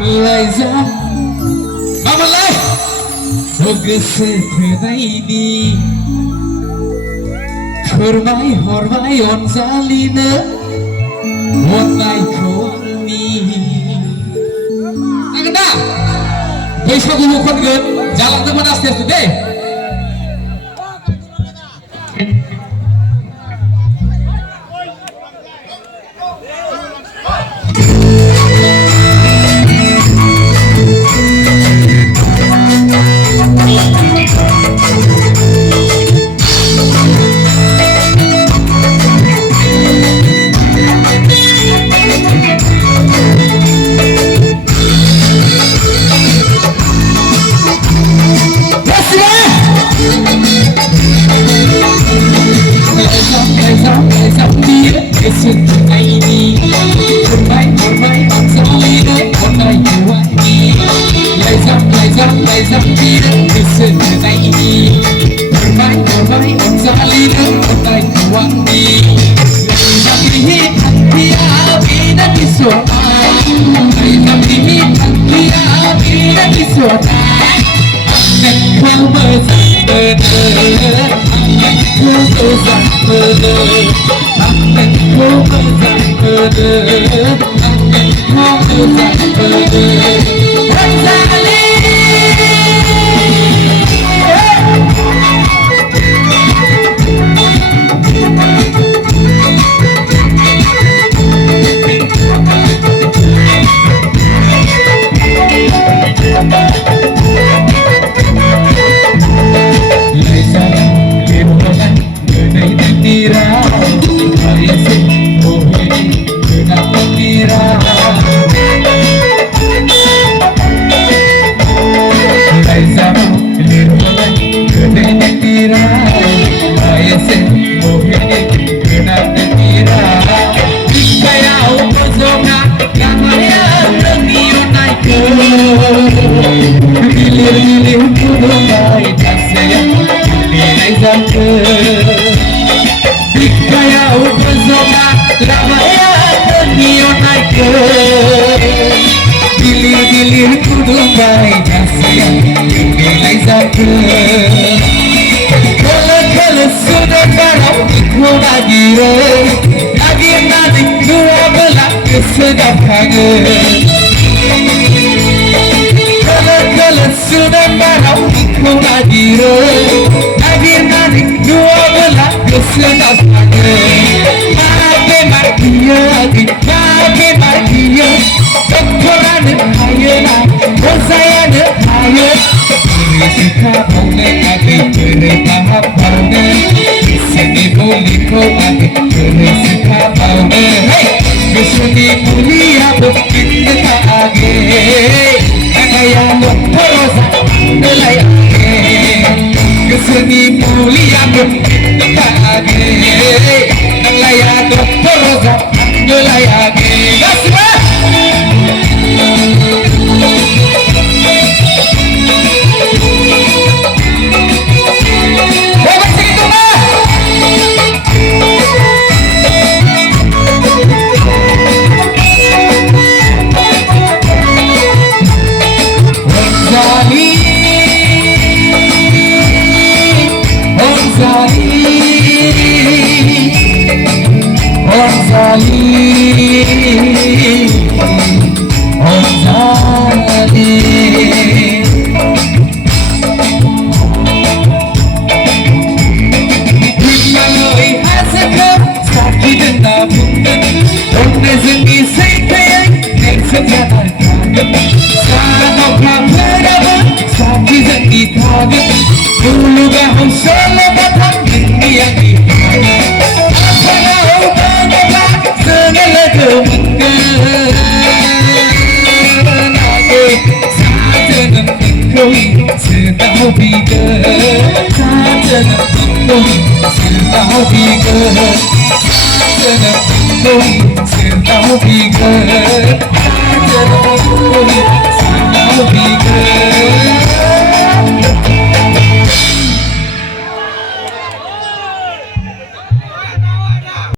lại ra mà lại một cái sự này đi hormai on zalina one night on me agda besok gua kon ge jalan teman aste aste deh Listen to me, hormai on zalina one night on me rise up Peter listen to me hormai on zalina one night on me Nabi dia bina kisota Nabi dia bina kisota Kau berzakber Kau berzakber Kau berzakber Kau berzakber Zali Gilir kudubai nasiya nilai zakir kala sudah barang ikuna dire lagi nanti dua belah kesedap kangen kala sudah barang ikuna dire lagi nanti dua belah kesedap kangen mabe markiya Koran hayana Hosayana haye Sikha bole age tere kaha bole Sini boli ko age tere sikha bole Hey Kisuni mulia bukit ka age Nagaya lo porosa nilai age Kisuni mulia bukit ka age Nagaya lo porosa nilai age Gasba Be good.